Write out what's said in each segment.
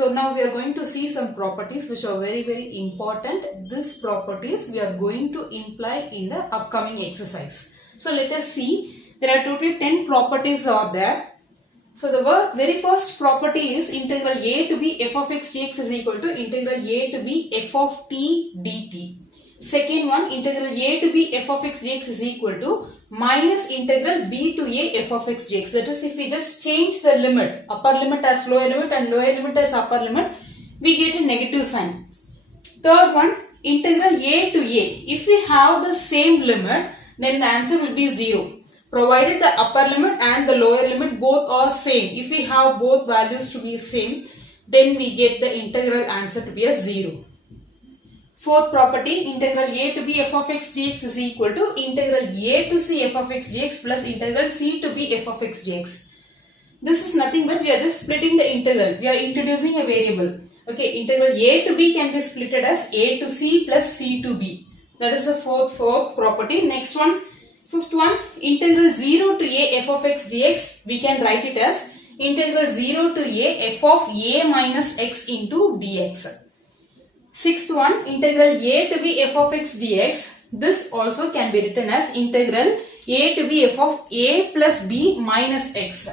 So now we are going to see some properties which are very important. These properties we are going to imply in the upcoming exercise. So let us see. There are totally 10 properties are there. So the very first property is integral a to b f of x dx is equal to integral a to b f of t dt. Second one, integral a to b f of x dx is equal to minus integral b to a f of x dx. That is, if we just change the limit, upper limit as lower limit and lower limit as upper limit, we get a negative sign. Third one, integral a to a. If we have the same limit, then the answer will be 0. Provided the upper limit and the lower limit both are same. If we have both values to be same, then we get the integral answer to be as 0. Fourth property, integral a to b f of x dx is equal to integral a to c f of x dx plus integral c to b f of x dx. This is nothing but we are just splitting the integral. We are introducing a variable. Okay, integral a to b can be splitted as a to c plus c to b. That is the fourth property. Next one, fifth one, integral 0 to a f of x dx, we can write it as integral 0 to a f of a minus x into dx. Sixth one, integral a to b f of x dx, this also can be written as integral a to b f of a plus b minus x.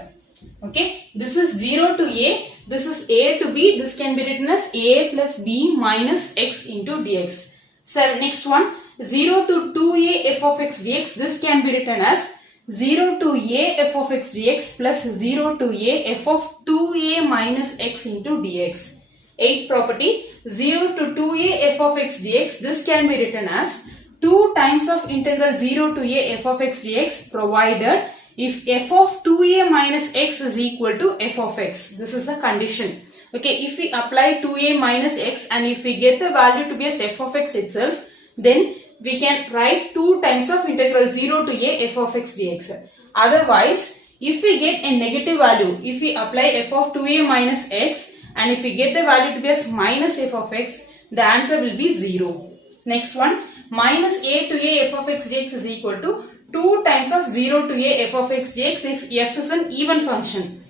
Okay, this is 0 to a, this is a to b, this can be written as a plus b minus x into dx. So next one, 0 to 2a f of x dx, this can be written as 0 to a f of x dx plus 0 to a f of 2a minus x into dx. Eighth property, 0 to 2a f of x dx, this can be written as 2 times of integral 0 to a f of x dx provided if f of 2a minus x is equal to f of x. This is the condition. Okay, if we apply 2a minus x and if we get the value to be as f of x itself, then we can write 2 times of integral 0 to a f of x dx. Otherwise, if we get a negative value, if we apply f of 2a minus x and if we get the value to be as minus f of x, the answer will be 0. Next one, minus a to a f of x dx is equal to 2 times of 0 to a f of x dx if f is an even function.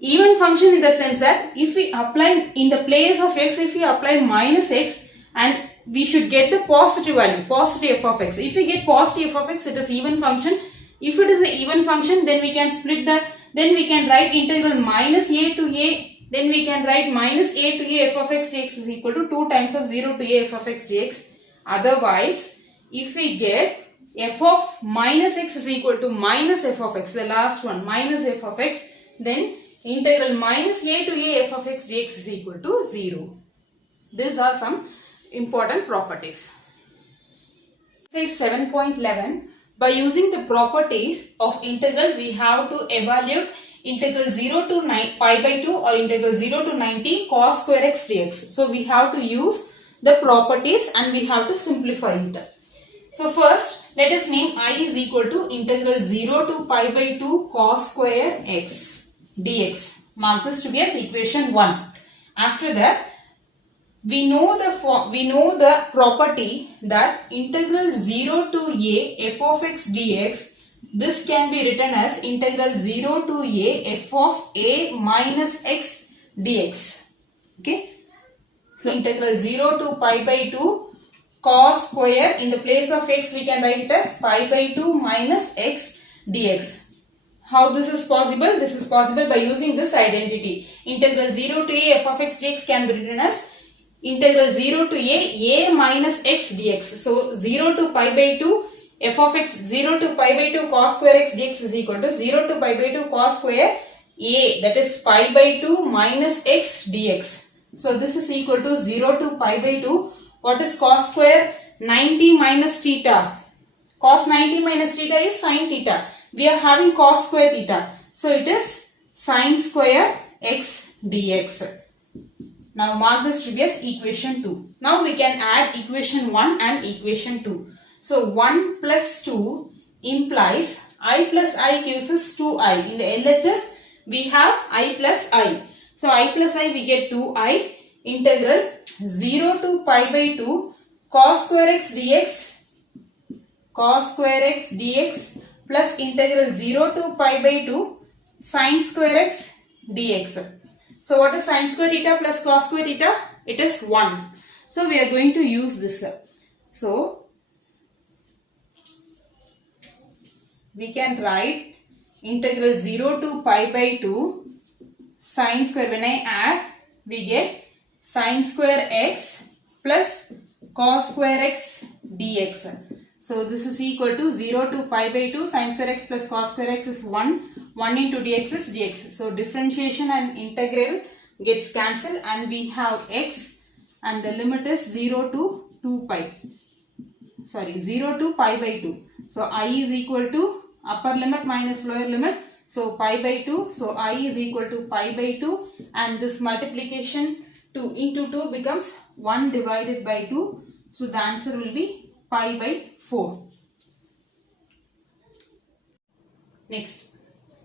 Even function in the sense that if we apply in the place of x, if we apply minus x and we should get the positive value, positive f of x. If we get positive f of x, it is even function. If it is an even function, then we can split that. Then we can write integral minus a to a. Then we can write minus a to a f of x dx is equal to 2 times of 0 to a f of x dx. Otherwise, if we get f of minus x is equal to minus f of x, the last one, minus f of x, then integral minus a to a f of x dx is equal to 0. These are some important properties. Exercise 7.11. By using the properties of integral, we have to evaluate integral 0 to pi by 2 or integral 0 to 90 cos square x dx. So we have to use the properties and we have to simplify it. So first, let us name I is equal to integral 0 to pi by 2 cos square x dx. Mark this to be as equation 1. After that, we know the property that integral 0 to a f of x dx, this can be written as integral 0 to a f of a minus x dx. Okay. So integral 0 to pi by 2 cos square, in the place of x we can write it as pi by 2 minus x dx. How this is possible? This is possible by using this identity. Integral 0 to a f of x dx can be written as integral 0 to a minus x dx. So 0 to pi by 2 f of x, 0 to pi by 2 cos square x dx is equal to 0 to pi by 2 cos square a, that is pi by 2 minus x dx. So this is equal to 0 to pi by 2. What is cos square? 90 minus theta. Cos 90 minus theta is sin theta. We are having cos square theta. So it is sin square x dx. Now mark this to be as equation 2. Now we can add equation 1 and equation 2. So 1 plus 2 implies I plus I gives us 2I. In the LHS we have I plus I. So I plus I we get 2I integral 0 to pi by 2 cos square x dx plus integral 0 to pi by 2 sin square x dx. So what is sin square theta plus cos square theta? It is 1. So we are going to use this. So we can write integral 0 to pi by 2 sin square. When I add, we get sin square x plus cos square x dx. So this is equal to 0 to pi by 2 sin square x plus cos square x is 1. 1 into dx is dx. So differentiation and integral gets cancelled and we have x and the limit is 0 to 2 pi. Sorry, 0 to pi by 2. So I is equal to upper limit minus lower limit. So pi by 2. So I is equal to pi by 2 and this multiplication 2 into 2 becomes 1 divided by 2. So the answer will be pi by 4. Next,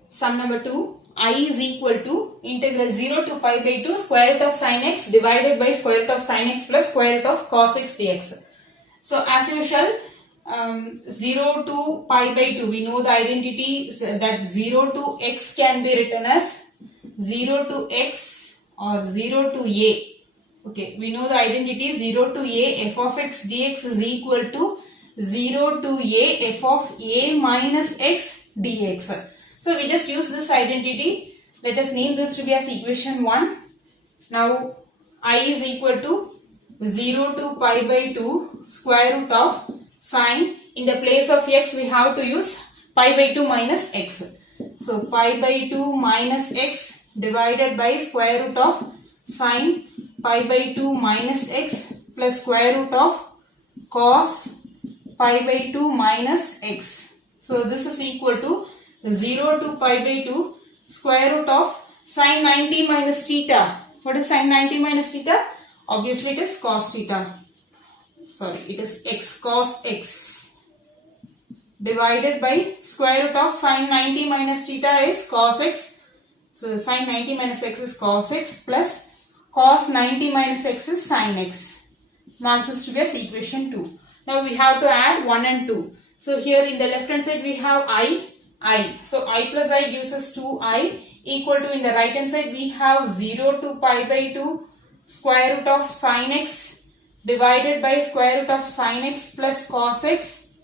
sum number 2. I is equal to integral 0 to pi by 2 square root of sin x divided by square root of sin x plus square root of cos x dx. So as usual, 0 to pi by 2, we know the identity that 0 to x can be written as 0 to x or 0 to a. Okay, we know the identity 0 to a f of x dx is equal to 0 to a f of a minus x dx. So we just use this identity. Let us name this to be as equation 1. Now I is equal to 0 to pi by 2 square root of sine. In the place of x we have to use pi by 2 minus x. So pi by 2 minus x divided by square root of sine pi by 2 minus x plus square root of cos pi by 2 minus x. So this is equal to 0 to pi by 2 square root of sine 90 minus theta. What is sine 90 minus theta? Obviously it is cos theta. Sorry, it is x cos x divided by square root of sine 90 minus theta is cos x. So sine 90 minus x is cos x plus cos 90 minus x is sin x. Mark this to be as equation 2. Now we have to add 1 and 2. So here in the left hand side we have I. So I plus I gives us 2I equal to, in the right hand side we have 0 to pi by 2 square root of sin x divided by square root of sin x plus cos x,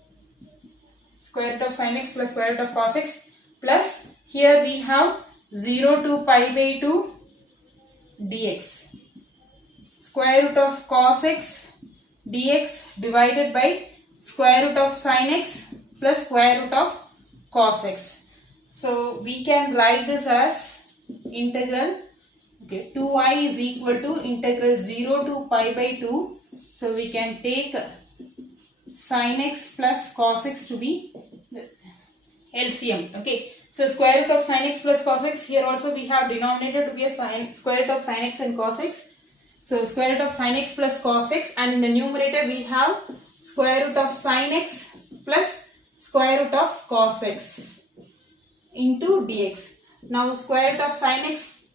square root of sin x plus square root of cos x, plus here we have 0 to pi by 2 dx, square root of cos x dx divided by square root of sin x plus square root of cos x. So we can write this as integral 2I is equal to integral 0 to pi by 2. So we can take sin x plus cos x to be LCM. Okay. So square root of sin x plus cos x, here also we have denominator to be a square root of sin x and cos x. So square root of sin x plus cos x, and in the numerator we have square root of sin x plus square root of cos x into dx. Now square root of sin x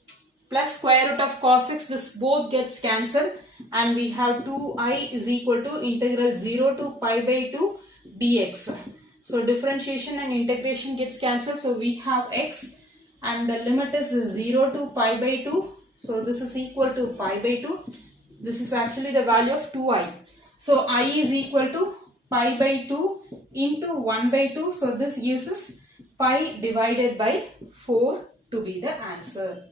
plus square root of cos x, this both gets cancelled and we have 2I is equal to integral 0 to pi by 2 dx. So differentiation and integration gets cancelled. So we have x and the limit is 0 to pi by 2. So this is equal to pi by 2. This is actually the value of 2I. So I is equal to pi by 2 into 1 by 2. So this gives us pi divided by 4 to be the answer.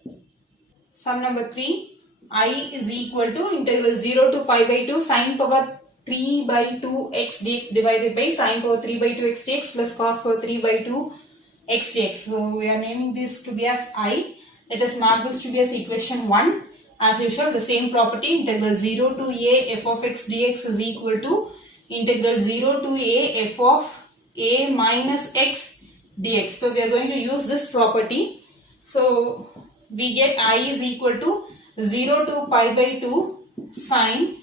Sum number 3. I is equal to integral 0 to pi by 2 sin power 3 by 2 x dx divided by sin power 3 by 2 x dx plus cos power 3 by 2 x dx. So we are naming this to be as I. Let us mark this to be as equation 1. As usual, the same property, integral 0 to a f of x dx is equal to integral 0 to a f of a minus x dx. So we are going to use this property. So we get I is equal to 0 to pi by 2 sine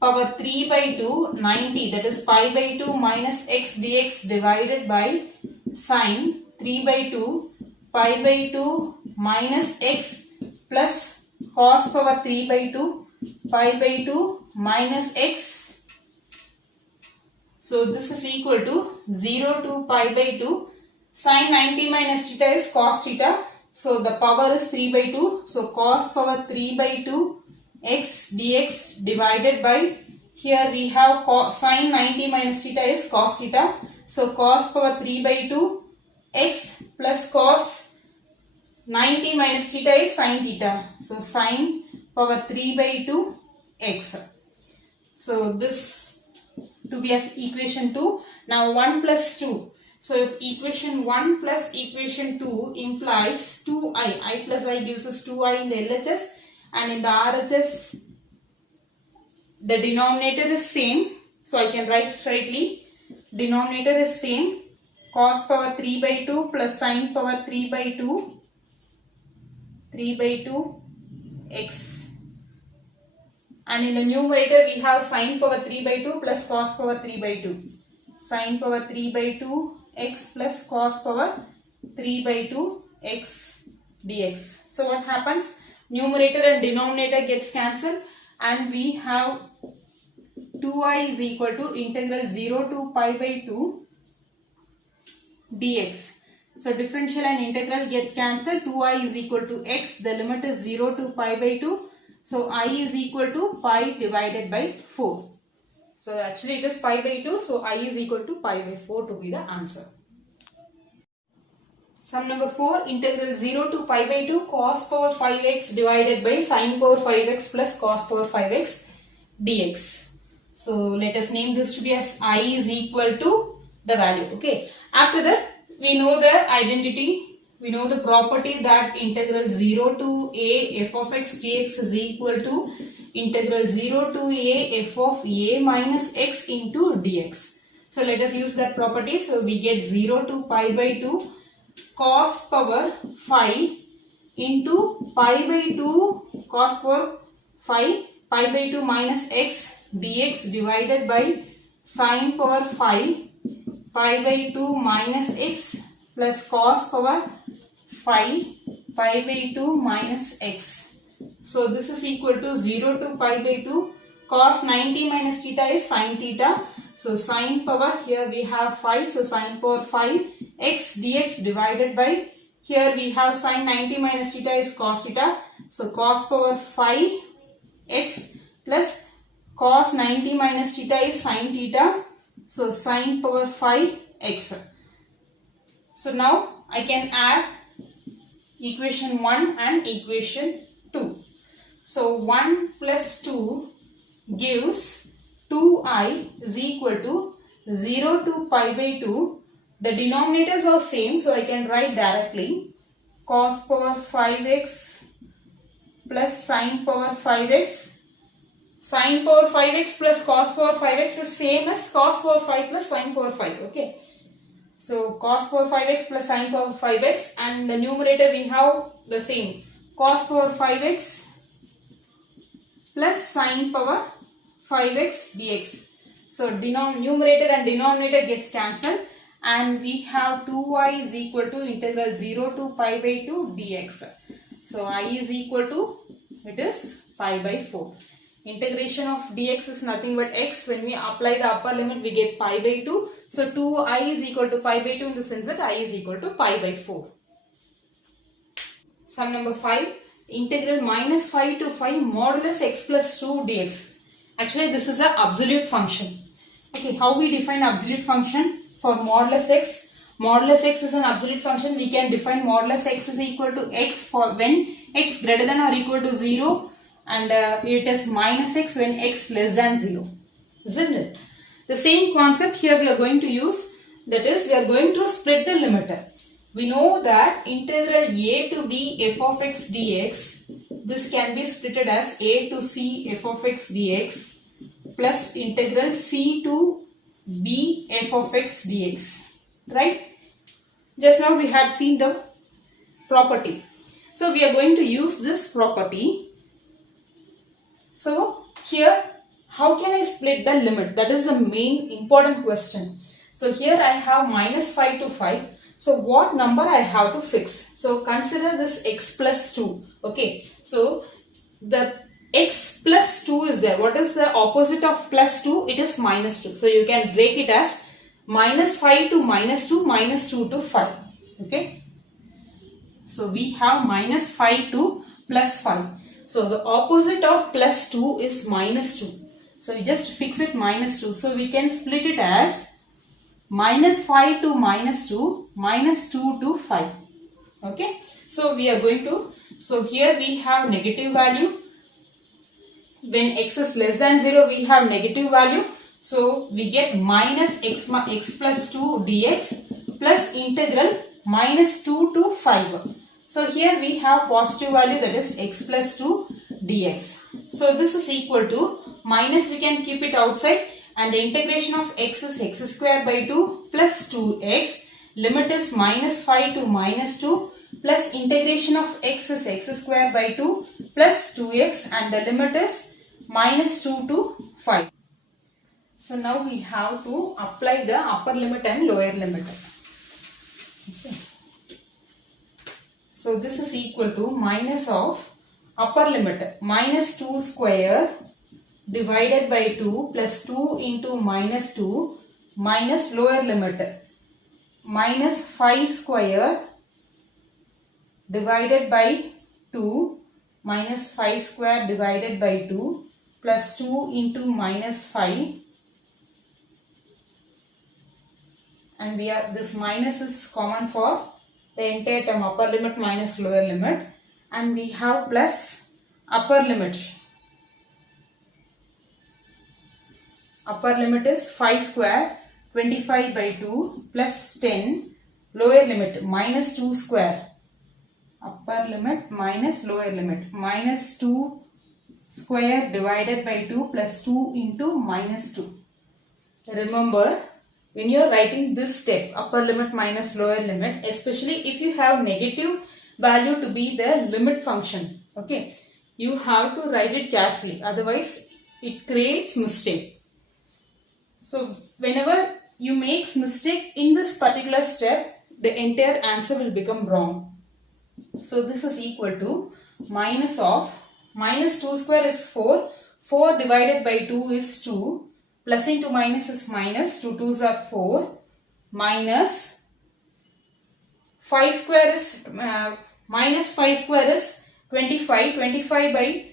power 3 by 2 90, that is pi by 2 minus x dx divided by sine 3 by 2 pi by 2 minus x plus cos power 3 by 2 pi by 2 minus x. So this is equal to 0 to pi by 2 sine 90 minus theta is cos theta. So the power is 3 by 2. So cos power 3 by 2 x dx divided by, here we have sin 90 minus theta is cos theta. So cos power 3 by 2 x plus cos 90 minus theta is sin theta. So sin power 3 by 2 x. So this to be as equation 2. Now 1 plus 2. So if equation 1 plus equation 2 implies 2i, I plus I gives us 2i in the LHS, and in the RHS the denominator is same. So I can write straightly, denominator is same, cos power 3 by 2 plus sin power 3 by 2 x, and in the numerator we have sin power 3 by 2 plus cos power 3 by 2, sin power 3 by 2 x plus cos power 3 by 2 x dx. So what happens? Numerator and denominator gets cancelled, and we have 2i is equal to integral 0 to pi by 2 dx. So differential and integral gets cancelled. 2i is equal to x. The limit is 0 to pi by 2. So I is equal to pi divided by 4. So actually it is pi by 2. So I is equal to pi by 4 to be the answer. Sum number 4, integral 0 to pi by 2 cos power 5x divided by sin power 5x plus cos power 5x dx. So let us name this to be as I is equal to the value. Okay. After that, we know the identity, we know the property that integral 0 to a f of x dx is equal to integral 0 to a f of a minus x into dx. So let us use that property. So we get 0 to pi by 2 cos power 5 into pi by 2 cos power 5 pi by 2 minus x dx divided by sin power 5 pi by 2 minus x plus cos power 5 pi by 2 minus x. So this is equal to 0 to pi by 2 cos 90 minus theta is sin theta. So sin power, here we have 5, so sin power 5 x dx divided by, here we have sin 90 minus theta is cos theta. So cos power 5 x plus cos 90 minus theta is sin theta. So sin power 5 x. So now I can add equation 1 and equation 2. So 1 plus 2 gives 2i is equal to 0 to pi by 2. The denominators are same, so I can write directly cos power 5x plus sin power 5x. Sin power 5x plus cos power 5x is same as cos power 5 plus sin power 5. Okay. So cos power 5x plus sin power 5x, and the numerator we have the same, cos power 5x plus sin power 5x dx. So numerator and denominator gets cancelled, and we have 2i is equal to integral 0 to pi by 2 dx. So I is equal to, it is pi by 4. Integration of dx is nothing but x. When we apply the upper limit, we get pi by 2. So 2i is equal to pi by 2 in the sense that I is equal to pi by 4. Sum number 5, integral minus 5 to 5 modulus x plus 2 dx. Actually, this is an absolute function. Okay, how we define absolute function for modulus x? Modulus x is an absolute function. We can define modulus x is equal to x for when x greater than or equal to 0, and it is minus x when x less than 0. Isn't it? The same concept here we are going to use, that is, we are going to split the limiter. We know that integral a to b f of x dx, this can be splitted as a to c f of x dx plus integral c to b f of x dx. Right? Just now we had seen the property. So we are going to use this property. So here, how can I split the limit? That is the main important question. So here I have minus 5 to 5. So what number I have to fix? So consider this x plus 2. Okay. So the x plus 2 is there. What is the opposite of plus 2? It is minus 2. So you can break it as minus 5 to minus 2 to 5. Okay. So we have minus 5 to plus 5. So the opposite of plus 2 is minus 2. So we just fix it minus 2. So we can split it as minus 5 to minus 2, minus 2 to 5. Okay. So we are going to, so here we have negative value. When x is less than 0, we have negative value. So we get minus x plus 2 dx plus integral minus 2 to 5. So here we have positive value, that is x plus 2 dx. So this is equal to minus, we can keep it outside, and the integration of x is x square by 2 plus 2x. Limit is minus 5 to minus 2 plus integration of x is x square by 2 plus 2x, and the limit is minus 2 to 5. So now we have to apply the upper limit and lower limit. Okay. So this is equal to minus of upper limit minus 2 square divided by 2 plus 2 into minus 2 minus lower limit minus 5 square divided by 2 minus 5 square divided by 2 plus 2 into minus 5, and we are, this minus is common for the entire term, upper limit minus lower limit, and we have plus upper limit. Upper limit is 5 square 25 by 2 plus 10, lower limit minus 2 square, upper limit minus lower limit minus 2 square divided by 2 plus 2 into minus 2. Remember, when you are writing this step, upper limit minus lower limit, especially if you have negative value to be the limit function, okay, you have to write it carefully, otherwise it creates mistake. So whenever you make mistake in this particular step, the entire answer will become wrong. So this is equal to minus of minus 2 square is 4, 4 divided by 2 is 2, plus into minus is minus, 2 2s are 4, minus 5 square is minus 5 square is 25, 25 by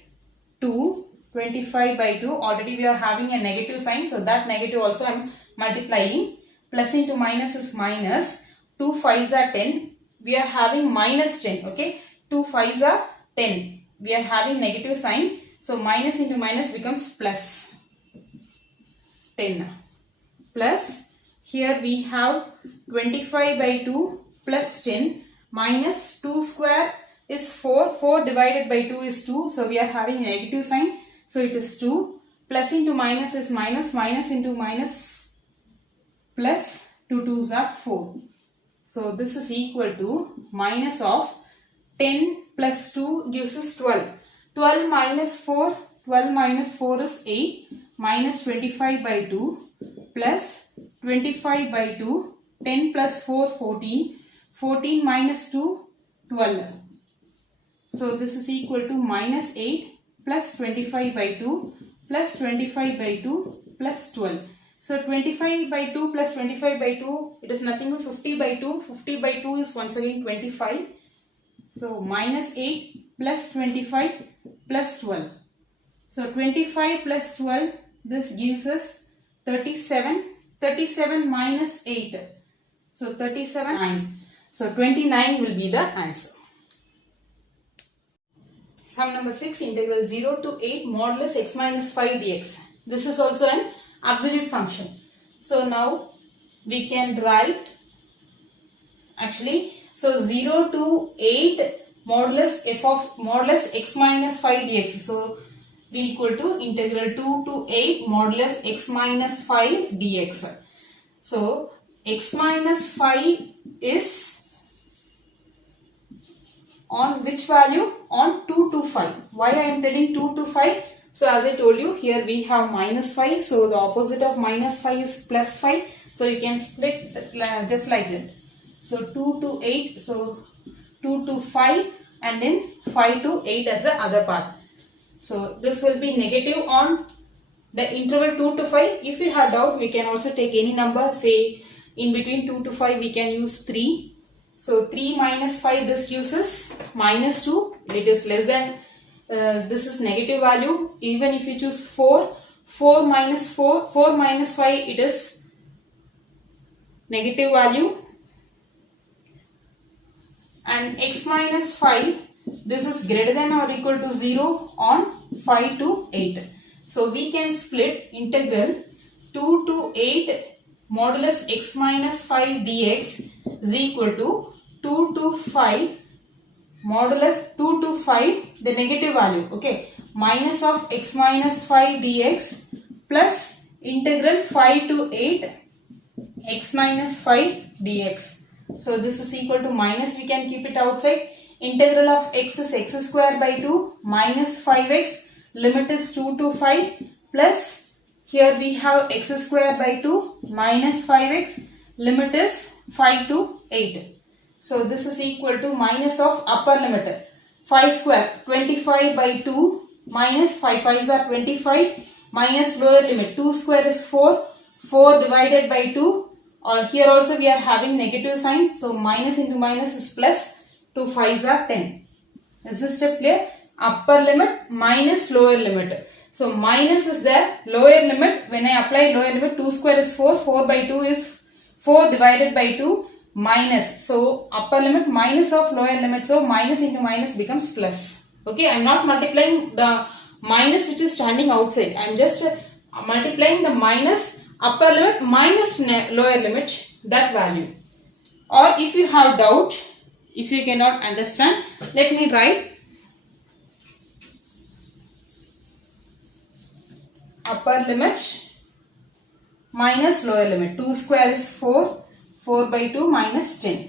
2, 25 by 2, already we are having a negative sign, so that negative also I am multiplying, plus into minus is minus, 2 5s are 10, we are having minus 10, okay, 2 5s are 10, we are having negative sign, so minus into minus becomes plus 10, plus here we have 25 by 2 plus 10 minus 2 square is 4, 4 divided by 2 is 2, so we are having a negative sign, so it is 2, plus into minus is minus, minus into minus plus, 2 2s are 4. So this is equal to minus of 10 plus 2 gives us 12. 12 minus 4, 12 minus 4 is 8, minus 25 by 2 plus 25 by 2, 10 plus 4, 14, 14 minus 2, 12. So this is equal to minus 8 plus 25 by 2 plus 25 by 2 plus 12. So 25 by 2 plus 25 by 2, it is nothing but 50 by 2. 50 by 2 is once again 25. So minus 8 plus 25 plus 12. So 25 plus 12, this gives us 37. 37 minus 8. So 37, 9. So 29 will be the answer. Sum number 6, integral 0 to 8 modulus x minus 5 dx. This is also an absolute function. So now we can write, actually, so 0 to 8 modulus f of modulus x minus 5 dx. So we equal to integral 2 to 8 modulus x minus 5 dx. So x minus 5 is on which value? On 2 to 5. Why I am telling 2 to 5? So as I told you, here we have minus 5. So the opposite of minus 5 is plus 5. So you can split just like that. So 2 to 8. So 2 to 5 and then 5 to 8 as the other part. So this will be negative on the interval 2 to 5. If you have doubt, we can also take any number. Say in between 2 to 5 we can use 3. So 3 minus 5, this gives us minus 2. It is less than, this is negative value. Even if you choose 4, 4 minus 4, 4 minus 5, it is negative value. And x minus 5, this is greater than or equal to 0 on 5 to 8. So we can split integral 2 to 8 modulus x minus 5 dx is equal to 2 to 5 modulus 2 to 5, the negative value, okay, minus of x minus 5 dx plus integral 5 to 8 x minus 5 dx. So this is equal to minus, we can keep it outside. Integral of x is x square by 2 minus 5x, limit is 2 to 5, plus here we have x square by 2 minus 5x, limit is 5 to 8. So this is equal to minus of upper limit 5 square, 25 by 2 minus 5 5s are 25, minus lower limit 2 square is 4, 4 divided by 2, or here also we are having negative sign, so minus into minus is plus, 2 5s are 10. Is this step clear? Upper limit minus lower limit. So minus is there, lower limit, when I apply lower limit, 2 square is 4, 4 by 2 is 4 divided by 2, minus. So upper limit minus of lower limit, so minus into minus becomes plus. Okay, I am not multiplying the minus which is standing outside, I am just multiplying the minus upper limit minus lower limit, that value. Or if you have doubt, if you cannot understand, let me write upper limit minus lower limit. 2 square is 4, 4 by 2 minus 10,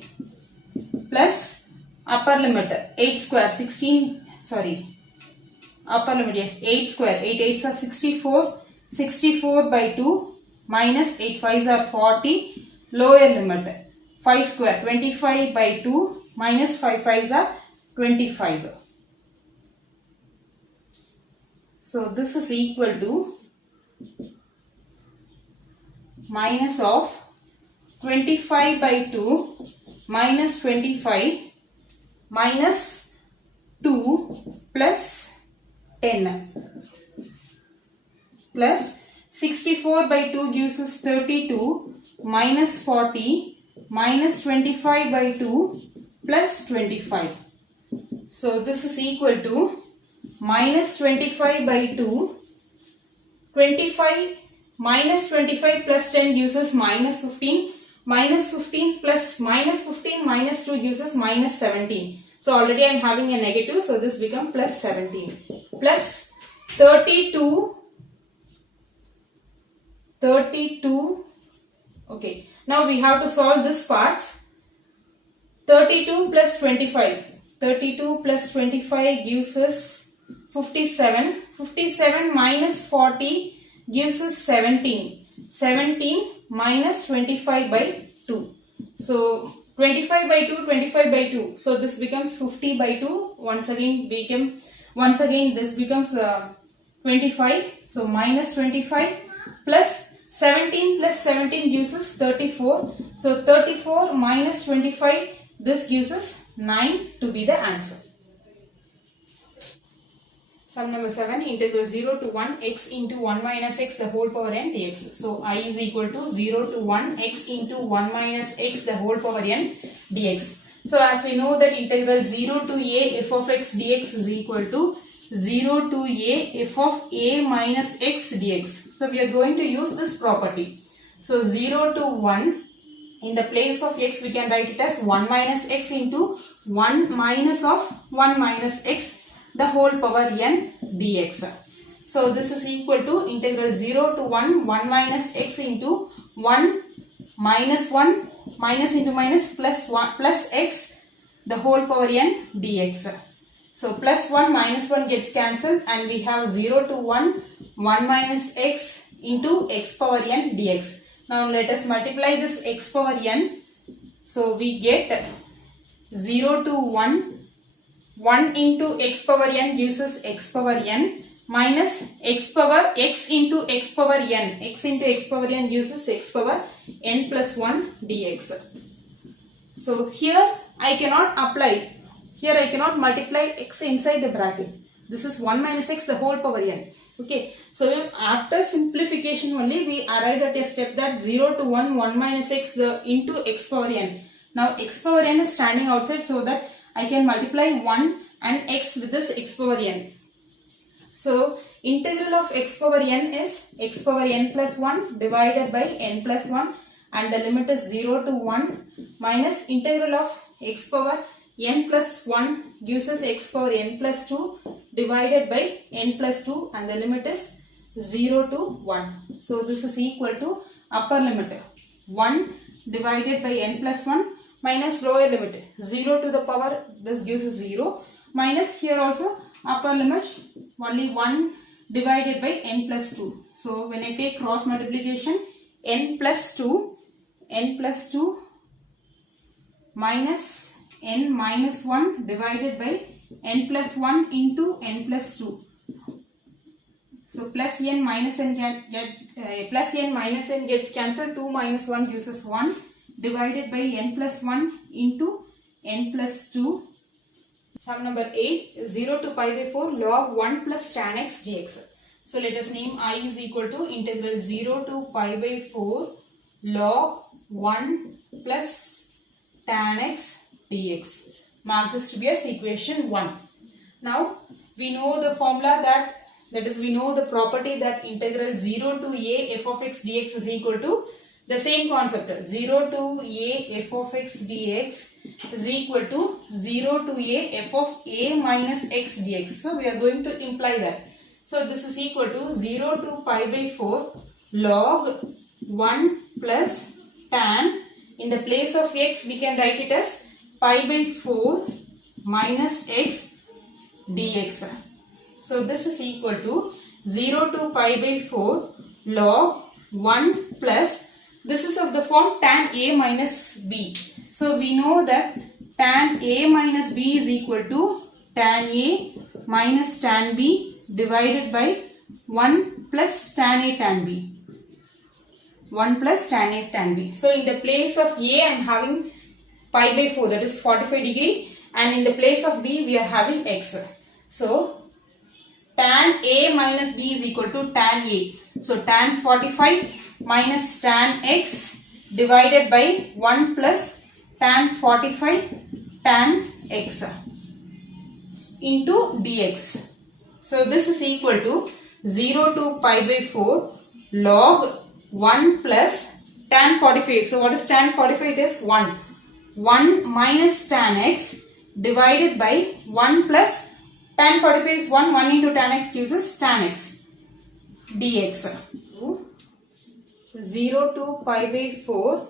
plus upper limit 8 square 16, sorry, upper limit, yes, 8 square, 8 8s are 64, 64 by 2 minus 8 5s are 40, lower limit 5 square, 25 by 2 minus 5 5s are 25. So this is equal to minus of 25 by 2 minus 25 minus 2 plus 10 plus 64 by 2 gives us 32 minus 40 minus 25 by 2 plus 25. So this is equal to minus 25 by 2, 25 minus 25 plus 10 gives us minus 15, minus 15 plus minus 15 minus 2 gives us minus 17. So already I am having a negative, so this becomes plus 17, plus 32, okay, now we have to solve this parts. 32 plus 25, 32 plus 25 gives us 57, 57 minus 40 gives us 17, 17 minus 25 by 2. So 25 by 2, 25 by 2, so this becomes 50 by 2, once again this becomes 25, so minus 25 plus 17 plus 17 gives us 34. So 34 minus 25, this gives us 9 to be the answer. Sum number 7, integral 0 to 1 x into 1 minus x the whole power n dx. So I is equal to 0 to 1 x into 1 minus x the whole power n dx. So as we know that integral 0 to a f of x dx is equal to 0 to a f of a minus x dx. So we are going to use this property. So 0 to 1, in the place of x we can write it as 1 minus x into 1 minus of 1 minus x the whole power n dx. So this is equal to integral 0 to 1 1 minus x into 1 minus 1 minus into minus plus 1 plus x the whole power n dx. So plus 1 minus 1 gets cancelled and we have 0 to 1 1 minus x into x power n dx. Now let us multiply this x power n. So we get 0 to 1, 1 into x power n gives us x power n minus x power x into x power n. X into x power n gives us x power n plus 1 dx. So here I cannot apply, here I cannot multiply x inside the bracket. This is 1 minus x the whole power n. Okay, so after simplification only we arrived at a step that 0 to 1, 1 minus x into x power n. Now x power n is standing outside, so that I can multiply 1 and x with this x power n. So integral of x power n is x power n plus 1 divided by n plus 1, and the limit is 0 to 1, minus integral of x power n plus 1 gives us x power n plus 2 divided by n plus 2, and the limit is 0 to 1. So this is equal to upper limit 1 divided by n plus 1 minus lower limit 0 to the power, this gives us 0, minus here also upper limit only 1 divided by n plus 2. So when I take cross multiplication, n plus 2 minus n minus 1 divided by n plus 1 into n plus 2. So plus n minus n gets cancelled, 2 minus 1 gives us 1 divided by n plus 1 into n plus 2. Sum number 8, 0 to pi by 4 log 1 plus tan x dx. So let us name I is equal to integral 0 to pi by 4 log 1 plus tan x dx. Mark this to be as equation 1. Now we know the formula that is we know the property that integral 0 to a f of x dx is equal to the same concept, 0 to a f of x dx is equal to 0 to a f of a minus x dx. So we are going to imply that. So this is equal to 0 to pi by 4 log 1 plus tan, in the place of x we can write it as pi by 4 minus x dx. So this is equal to 0 to pi by 4 log 1 plus, this is of the form tan a minus b. So we know that tan a minus b is equal to tan a minus tan b divided by 1 plus tan a tan b. 1 plus tan a tan b. So in the place of a I am having pi by 4, that is 45 degree, and in the place of b we are having x. So tan a minus b is equal to tan a. So tan 45 minus tan x divided by 1 plus tan 45 tan x into dx. So this is equal to 0 to pi by 4 log 1 plus tan 45. So what is tan 45? It is 1. 1 minus tan x divided by 1 plus tan 45 is 1. 1 into tan x gives us tan x dx. 0 to pi by 4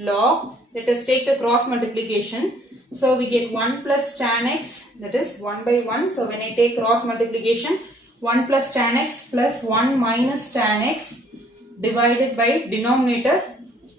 log, let us take the cross multiplication. So we get 1 plus tan x, that is 1 by 1. So when I take cross multiplication, 1 plus tan x plus 1 minus tan x divided by denominator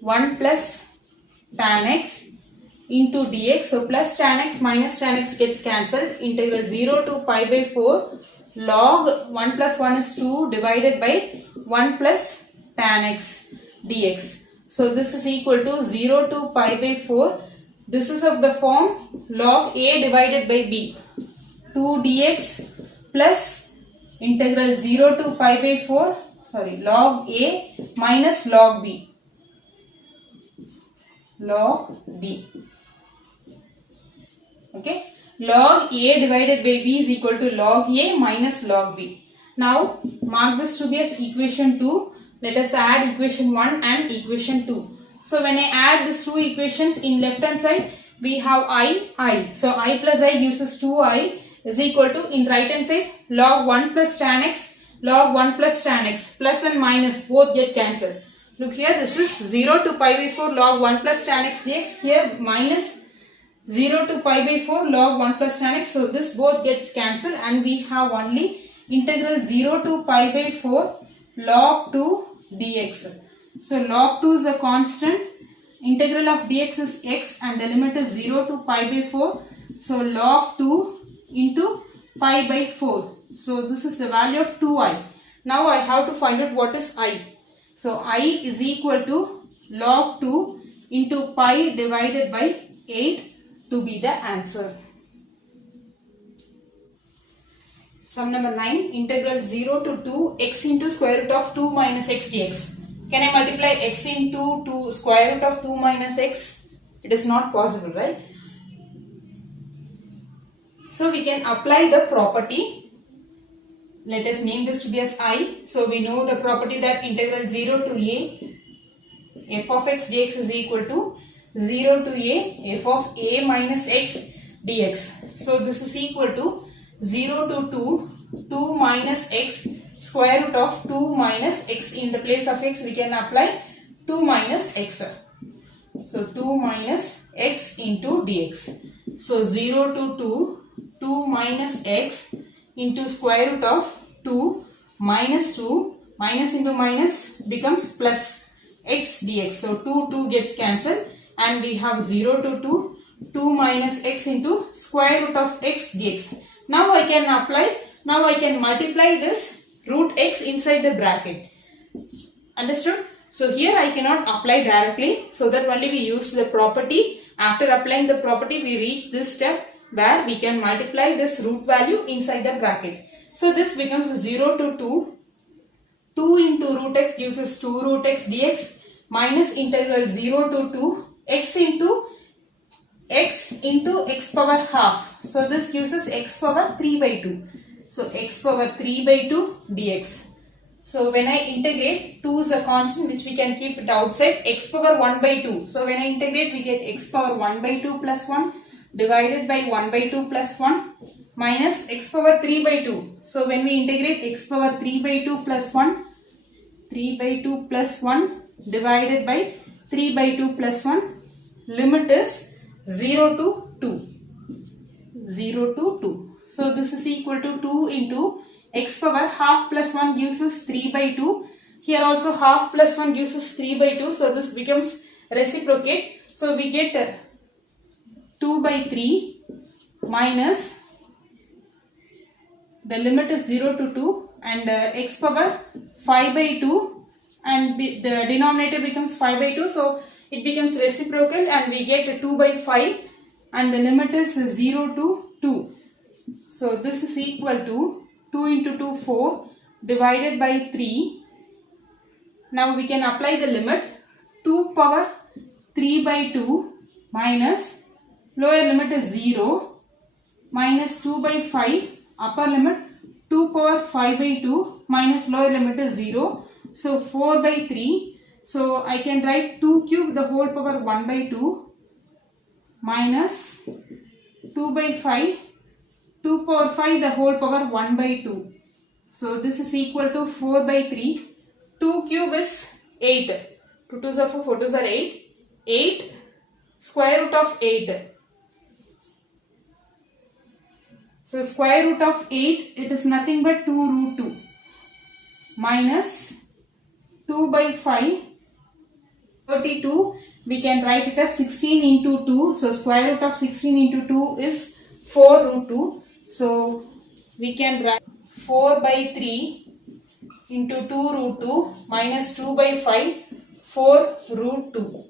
1 plus tan x into dx. So plus tan x minus tan x gets cancelled. Integral 0 to pi by 4 log 1 plus 1 is 2 divided by 1 plus tan x dx. So this is equal to 0 to pi by 4. This is of the form log a divided by b. 2 dx plus integral 0 to pi by 4, log a minus log b. Log b. Okay. Log a divided by b is equal to log a minus log b. Now mark this to be as equation 2. Let us add equation 1 and equation 2. So when I add these two equations, in left hand side we have I. So I plus I gives us 2I is equal to, in right hand side, log 1 plus tan x, log 1 plus tan x, plus and minus both get cancelled. Look here, this is 0 to pi by 4 log 1 plus tan x dx. Here minus 0 to pi by 4 log 1 plus tan x. So this both gets cancelled and we have only integral 0 to pi by 4 log 2 dx. So log 2 is a constant. Integral of dx is x and the limit is 0 to pi by 4. So log 2 into pi by 4. So this is the value of 2i. Now I have to find out what is I. So I is equal to log 2 into pi divided by 8 to be the answer. Sum number 9, integral 0 to 2 x into square root of 2 minus x dx. Can I multiply x into 2 square root of 2 minus x? It is not possible, right? So we can apply the property. Let us name this to be as I. So we know the property that integral 0 to a f of x dx is equal to 0 to a f of a minus x dx. So this is equal to 0 to 2 minus x square root of 2 minus x. In the place of x we can apply 2 minus x. So 2 minus x into dx. So 0 to 2 minus x into square root of 2 minus 2, minus into minus becomes plus x dx. So 2 gets cancelled and we have 0 to 2 minus x into square root of x dx. Now I can multiply this root x inside the bracket. Understood? So here I cannot apply directly, so that only we use the property. After applying the property we reach this step where we can multiply this root value inside the bracket. So this becomes 0 to 2 into root x gives us 2 root x dx minus integral 0 to 2 x into x power half. So this gives us x power 3 by 2. So x power 3 by 2 dx. So when I integrate, 2 is a constant which we can keep it outside, x power 1 by 2. So when I integrate we get x power 1 by 2 plus 1 divided by 1 by 2 plus 1 minus x power 3 by 2. So when we integrate x power 3 by 2 plus 1, 3 by 2 plus 1 divided by 3 by 2 plus 1, limit is 0 to 2. 0 to 2. So this is equal to 2 into x power half plus 1 gives us 3 by 2. Here also half plus 1 gives us 3 by 2. So this becomes reciprocate. So we get 2 by 3 minus, the limit is 0 to 2 and x power 5 by 2 and the denominator becomes 5 by 2. So it becomes reciprocal and we get 2 by 5 and the limit is 0 to 2. So this is equal to 2 into 2 4 divided by 3. Now we can apply the limit 2 power 3 by 2 minus lower limit is 0 minus 2 by 5 upper limit 2 power 5 by 2 minus lower limit is 0. So 4 by 3. So I can write 2 cube the whole power 1 by 2 minus 2 by 5 2 power 5 the whole power 1 by 2. So this is equal to 4 by 3. 2 cube is 8. 2 2s are 4, 4 2s are 8. 8 square root of 8. So square root of 8, it is nothing but 2 root 2 minus 2 by 5. 32, we can write it as 16 into 2. So square root of 16 into 2 is 4 root 2. So we can write 4 by 3 into 2 root 2 minus 2 by 5, 4 root 2.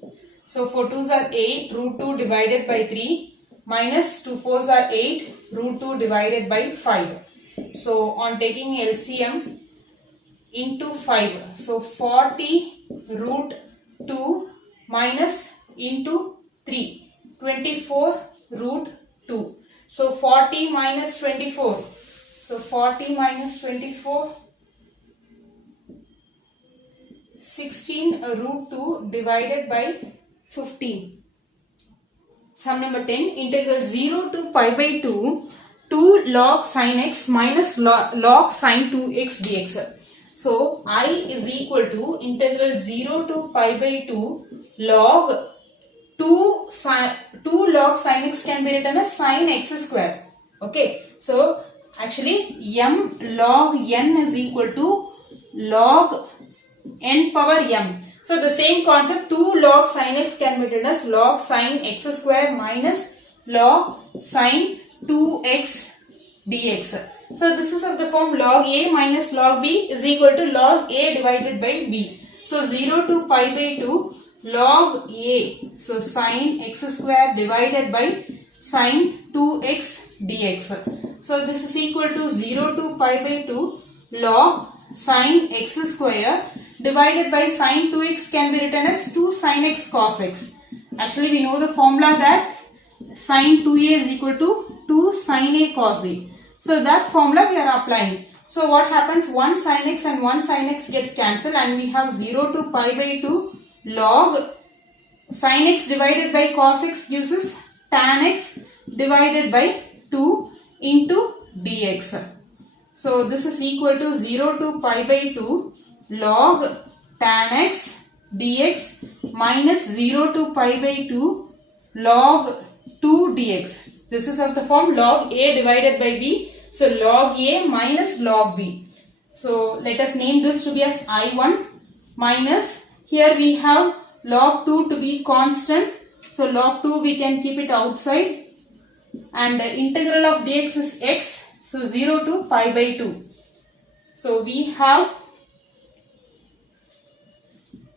So 4 2s are 8 root 2 divided by 3 minus 2 4s are 8 root 2 divided by 5. So on taking LCM into 5. So 40 root 2 minus into 3. 24 root 2. So 40 minus 24. So 40 minus 24. 16 root 2 divided by 15. Sum number 10. Integral 0 to pi by 2 log sin x minus log sin 2x dx. So I is equal to integral 0 to pi by 2 log 2 log sin x can be written as sin x square. Okay. So actually m log n is equal to log n power m. So the same concept 2 log sin x can be written as log sin x square minus log sin 2x dx. So this is of the form log a minus log b is equal to log a divided by b. So 0 to pi by 2 log a. So sin x square divided by sin 2x dx. So this is equal to 0 to pi by 2 log sin x square divided by sin 2x can be written as 2 sin x cos x. Actually we know the formula that sin 2a is equal to 2 sin a cos a. So that formula we are applying. So what happens, 1 sin x and 1 sin x gets cancelled and we have 0 to pi by 2 log sin x divided by cos x gives us tan x divided by 2 into dx. So this is equal to 0 to pi by 2 log tan x dx minus 0 to pi by 2 log 2 dx. This is of the form log a divided by b. So log a minus log b. So let us name this to be as I1 minus, here we have log 2 to be constant. So log 2 we can keep it outside and the integral of dx is x. So 0 to pi by 2. So we have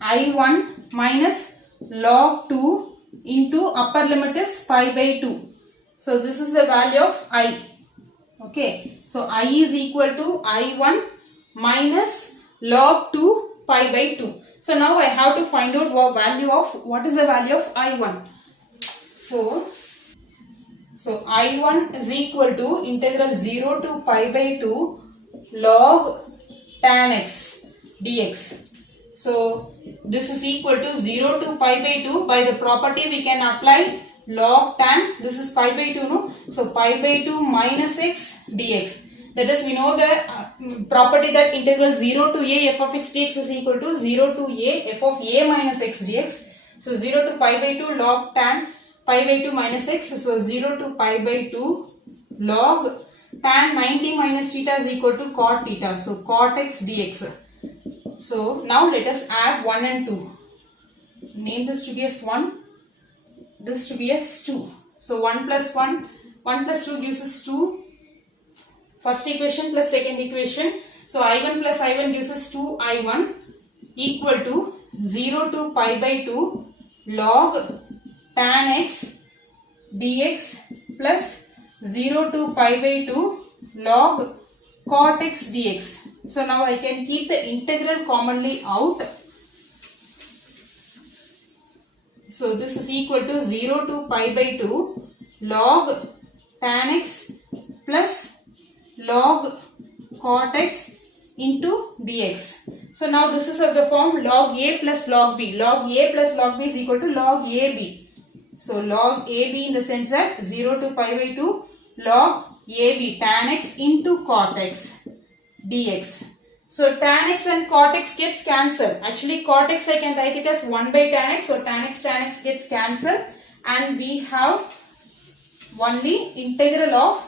I1 minus log 2 into upper limit is pi by 2. So this is the value of I. Okay. So I is equal to I1 minus log 2 pi by 2. So now I have to find out what is the value of I1. So I1 is equal to integral 0 to pi by 2 log tan x dx. So this is equal to 0 to pi by 2. By the property we can apply log tan. This is pi by 2, no? So pi by 2 minus x dx. That is, we know the property that integral 0 to a f of x dx is equal to 0 to a f of a minus x dx. So 0 to pi by 2 log tan pi by 2 minus x. So 0 to pi by 2 log tan 90 minus theta is equal to cot theta. So cot x dx. So now let us add 1 and 2. Name this to be as 1. This to be as 2. So 1 plus 1 plus 2 gives us 2. First equation plus second equation. So I1 plus I1 gives us 2I1 equal to 0 to pi by 2 log tan x dx plus 0 to pi by 2 log cot x dx. So now I can keep the integral commonly out. So this is equal to 0 to pi by 2 log tan x plus log cot x into dx. So now this is of the form log a plus log b. Log a plus log b is equal to log ab. So log ab in the sense that 0 to pi by 2 log ab tan x into cot x dx. So tan x and cot x gets cancelled. Actually cot x I can write it as 1 by tan x. So tan x gets cancelled and we have only integral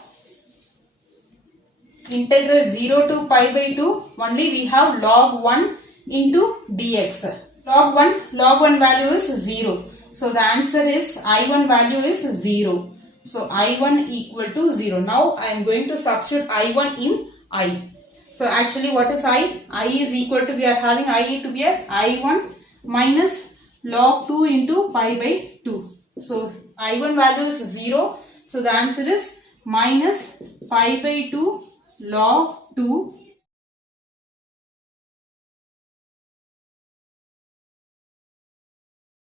0 to pi by 2, only we have log 1 into dx. Log 1 value is 0. So the answer is I1 value is 0. So I1 equal to 0. Now I am going to substitute I1 in I. So actually what is I? I is equal to, we are having I to be as I1 minus log 2 into pi by 2. So I1 value is 0. So the answer is minus pi by 2 log 2